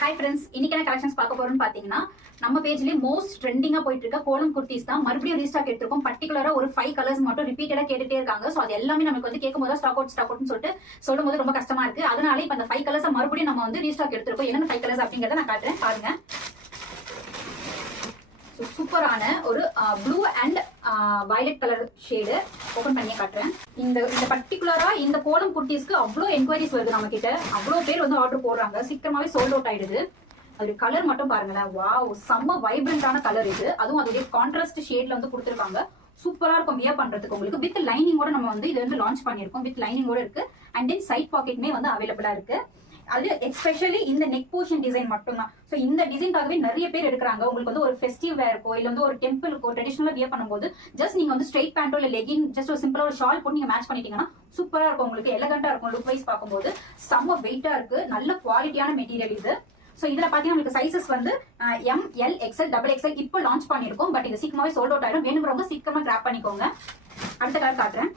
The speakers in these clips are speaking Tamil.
ஹாய் ஃப்ரெண்ட்ஸ், இன்னைக்கான கலெக்ஷன்ஸ் பார்க்க போறோம்னு பாத்தீங்கன்னா நம்ம பேஜ்லயே மோஸ்ட் ட்ரெண்டிங்கா போயிட்டு இருக்க கோலம் குர்த்திஸ் தான் மறுபடியும் ரீஸ்டாக் எடுத்திருக்கோம். பர்டிகுலரா ஒரு 5 கலர்ஸ் மட்டும் ரிப்பீட்டடா கேட்டுட்டே இருக்காங்க. சோ அது எல்லாமே நமக்கு வந்து கேட்கும் போது ஸ்டாக் அவுட்னு சொல்லும் போது ரொம்ப கஷ்டமா இருக்கு. அதனால இப்ப அந்த 5 கலர்ஸ் மறுபடியும் நம்ம வந்து ரீஸ்டாக் எடுத்திருக்கோம். என்னென்ன 5 கலர்ஸ் அப்படிங்கறத நான் காட்டுறேன், பாருங்க. சூப்பரான ஒரு blue and violet colour shade open பண்ணி காட்டுறேன். இந்த பர்டிகுலரா இந்த கோலம் குர்த்திஸ்க்கு அவ்வளவு என்கொயரிஸ் வருது நம்ம கிட்ட. அவ்வளவு பேர் வந்து ஆர்டர் போடுறாங்க. சீக்கிரமாவே சோல்ட் அவுட் ஆயிடுது. அது கலர் மட்டும் பாருங்களேன், வாவ், செம்ம வைப்ரண்டான கலர் இது. அதுவும் அதோட கான்ட்ராஸ்ட் ஷேட்ல வந்து கொடுத்துருக்காங்க. சூப்பரா இருக்கும் வியர் பண்றதுக்கு. உங்களுக்கு வித் லைனிங்கோட நம்ம வந்து இது வந்து லான்ச் பண்ணிருக்கோம். வித் லைனிங்கோட இருக்கு. அண்ட் தென் சைட் பாக்கெட்டுமே வந்து அவைலபிளா இருக்கு. அது எஸ்பெஷலி இந்த நெக் போர்ஷன் டிசைன் மட்டும் தான். சோ இந்த டிசைன்காகவே நிறைய பேர் எடுக்கிறாங்க. உங்களுக்கு வந்து ஒரு ஃபெஸ்டிவ் வேர்க்கோ இல்ல வந்து ஒரு டெம்பிளுக்கோ ட்ரெடிஷனலா வியர் பண்ணும்போது ஜஸ்ட் நீங்க வந்து ஸ்ட்ரைட் பேண்டோ இல்ல லெகின் ஜஸ்ட் ஒரு சிம்பிளா ஒரு ஷால் போட்டு நீங்க மேட்ச் பண்ணிட்டீங்கன்னா சூப்பரா இருக்கும். உங்களுக்கு எலகண்டா இருக்கும். லுக் வைஸ் பார்க்கும்போது செம்ம வெயிட்டா இருக்கு. நல்ல குவாலிட்டியான மெட்டீரியல் இது. சோ இதுல பாத்தீங்கன்னா உங்களுக்கு சைசஸ் வந்து M, L, XL, double XL இப்போ லான்ச் பண்ணிருக்கோம். பட் இது சீக்கிரமாவே சோல்ட் அவுட் ஆயிடும். வேணுங்கிறவங்க சீக்கிரமா கிராப் பண்ணிக்கோங்க. அடுத்த கலர் காட்டுறேன்.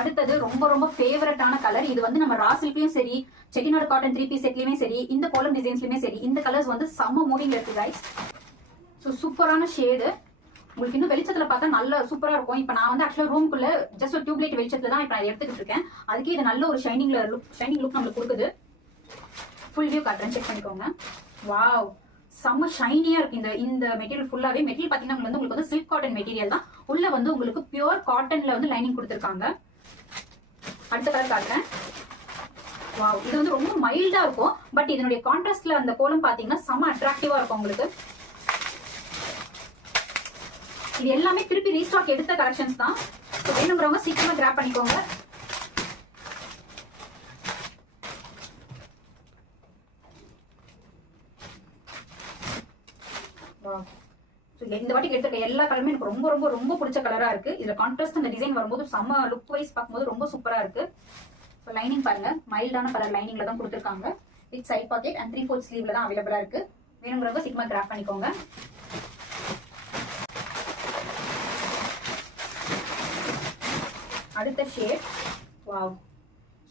அடுத்தது ரொம்ப ரொம்ப ஃபேவரட்டான கலர். இது வந்து நம்ம ரா சில்க்லயும் சரி, செட்டிநாடு காட்டன் 3 பீஸ் செட்லயுமே சரி, இந்த கோலம் டிசைன்ஸ்லயுமே சரி, இந்த கலர்ஸ் வந்து செம்ம மூவிங்ல இருக்கு கைஸ். ஸோ சூப்பரான ஷேடு. உங்களுக்கு இன்னும் வெளிச்சத்துல பார்த்தா நல்ல சூப்பரா இருக்கும். இப்போ நான் வந்து ஆக்சுவலா ரூம்குள்ள ஜஸ்ட் ஒரு டியூப்லைட் வெளிச்சத்துல தான் இப்போ நான் எடுத்துக்கிட்டு இருக்கேன். அதுக்கே இது நல்ல ஒரு ஷைனிங் லுக் நம்மளுக்கு கொடுக்குது. ஃபுல் வியூ காட்டுறேன், செக் பண்ணிக்கோங்க. வாவ், செம்ம ஷைனியா இருக்கு. இந்த மெட்டீரியல் ஃபுல்லாவே மெட்டீரியல் பாத்தீங்கன்னா உங்களுக்கு வந்து சில்க் காட்டன் மெட்டீரியல் தான். உள்ள வந்து உங்களுக்கு பியூர் காட்டன்ல வந்து லைனிங் கொடுத்துருக்காங்க. அடுத்த கலர் காட்டுறேன். வாவ், இது வந்து ரொம்ப மைல்டா இருக்கும். பட் இதனுடைய கான்ட்ராஸ்ட்ல அந்த கோலம் பாத்தீங்கன்னா செம்ம அட்ராக்டிவா இருக்கும் உங்களுக்கு. இது எல்லாமே திருப்பி ரீஸ்டாக் எடுத்த கலெக்ஷன்ஸ் தான். வேணுங்கிறவங்க சீக்கிரமா கிராப் பண்ணிக்கோங்க. இந்த வாட்டி எடுத்துக்க எல்லா கலருமே எனக்கு ரொம்ப ரொம்ப ரொம்ப பிடிச்ச கலரா இருக்கு. இதுல கான்ட்ராஸ்ட் அந்த டிசைன் வரும்போது செம்ம லுக் வைஸ் பார்க்கும்போது ரொம்ப சூப்பரா இருக்கு. லைனிங் பாருங்க, மைல்டான கலர் லைனிங்ல தான் கொடுத்துருக்காங்க. வித் சைட் பாக்கெட் அண்ட் 3/4 ஸ்லீவ்ல தான் அவைலபிளா இருக்கு. வேணுங்கிறவங்க சீக்கிரமா கிராப் பண்ணிக்கோங்க. அடுத்த ஷேட், வாவ்.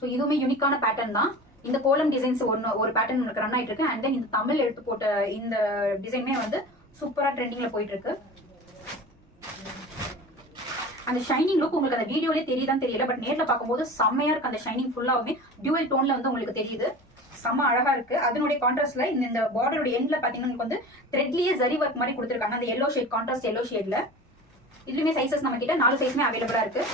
ஸோ இதுவுமே யூனிக்கான பேட்டர்ன் தான். இந்த கோலம் டிசைன்ஸ் ஒரு பேட்டர்ன் உங்களுக்கு ரன் ஆயிட்டு இருக்கு. அண்ட் தென் இந்த தமிழ் எடுத்து போட்ட இந்த டிசைனுமே வந்து சூப்பரா ட்ரெண்டிங்ல போயிட்டு இருக்கு. அந்த ஷைனிங் லுக் உங்களுக்கு அந்த வீடியோலயே தெரியுதான் தெரியல, பட் நேர்ல பார்க்கும்போது செம்மையா இருக்கு. அந்த ஷைனிங் ஃபுல்லாவுமே டியூவல் டோன்ல வந்து உங்களுக்கு தெரியுது. செம்ம அழகா இருக்கு. அதனுடைய கான்ட்ராஸ்ட்ல இந்த பார்டரோட எண்ட்ல பாத்தீங்கன்னா உங்களுக்கு வந்து த்ரெட்லயே ஜரி ஒர்க் மாதிரி கொடுத்துருக்காங்க. அந்த எல்லோ ஷேட், கான்ட்ராஸ்ட் எல்லோ ஷேட்ல. இதுலயுமே சைசஸ் நம்ம கிட்ட 4 சைஸ்மே அவைலபிளா இருக்கு.